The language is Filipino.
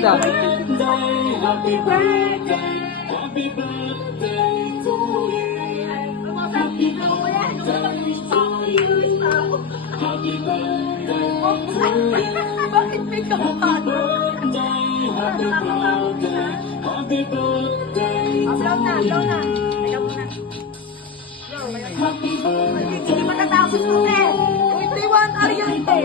ganda. Happy birthday, happy birthday to you. Happy birthday to you. Happy birthday to you. Bakit may kampano? Happy birthday, happy birthday Blow na, blow na. Ayaw mo na. happy birthday. Hindi matatapos mo eh. 3-1 Ariante.